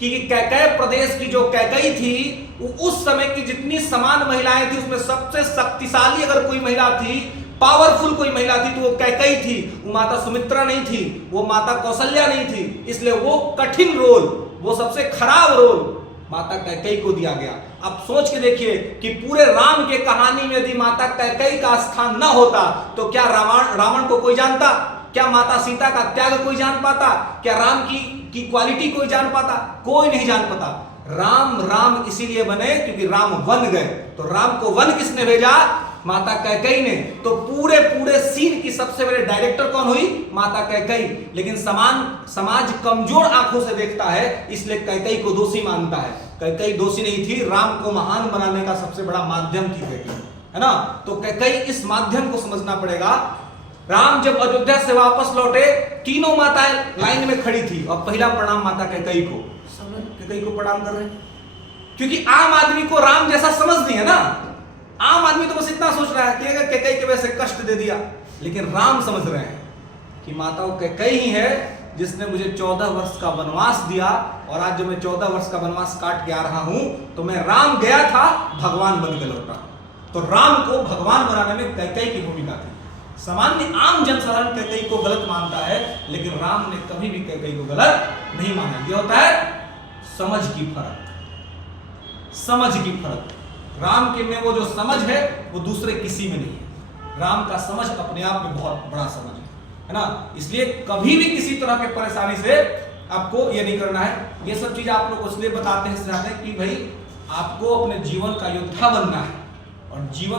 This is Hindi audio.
कि कैकेय प्रदेश की जो कैकेयी थी, उस समय की जितनी समान महिलाएं थी उसमें सबसे शक्तिशाली अगर कोई महिला थी, पावरफुल कोई महिला थी, तो वो कैकेयी थी। वो माता सुमित्रा नहीं थी, वो माता कौशल्या नहीं थी। इसलिए वो कठिन रोल, वो सबसे खराब रोल माता कैकेयी को दिया गया। अब सोच के देखिए कि पूरे राम के कहानी में यदि माता कैकेयी का स्थान न होता तो क्या रावण को कोई जानता? क्या माता सीता का त्याग कोई जान पाता? क्या राम की क्वालिटी कोई जान पाता? कोई नहीं जान पाता। राम इसीलिए बने क्योंकि राम वन गए। तो राम को वन किसने भेजा? माता कैकेयी ने। तो पूरे सीन की सबसे बड़े डायरेक्टर कौन हुई? माता कैकेयी। लेकिन समाज कमजोर आंखों से देखता है, इसलिए कैकेयी को दोषी मानता है। कैकेयी दोषी नहीं थी, राम को महान बनाने का सबसे बड़ा माध्यम थी कैकेयी, है ना। तो कैकेयी इस माध्यम को समझना पड़ेगा। राम जब अयोध्या से वापस लौटे, तीनों माताएं लाइन में खड़ी थी और पहला प्रणाम माता कैकेयी को, सब कैकेयी को प्रणाम कर रहे हैं। क्योंकि आम आदमी को राम जैसा समझ नहीं है ना। आम आदमी तो बस इतना सोच रहा है कि अगर कैकेयी की वजह से कष्ट दे दिया, लेकिन राम समझ रहे हैं कि माता वो कैकेयी ही है जिसने मुझे 14 वर्ष का वनवास दिया, और आज जब मैं 14 वर्ष का वनवास काट के आ रहा हूं तो मैं राम गया था, भगवान बन के लौटा। तो राम को भगवान बनाने में कैकेयी की भूमिका थी। सामान्य आम जनसाधारण कैकेयी को गलत मानता है, लेकिन राम ने कभी भी कैकेयी को गलत नहीं माना। यह होता है समझ की फर्क, समझ की फर्क। राम के में वो जो समझ है वो दूसरे किसी में नहीं है। राम का समझ अपने आप में बहुत बड़ा समझ है ना। इसलिए कभी भी किसी तरह के परेशानी से आपको ये नहीं करना है। ये सब चीज आप लोग इसलिए बताते हैं कि भाई आपको अपने जीवन का योद्धा बनना है, और जीवन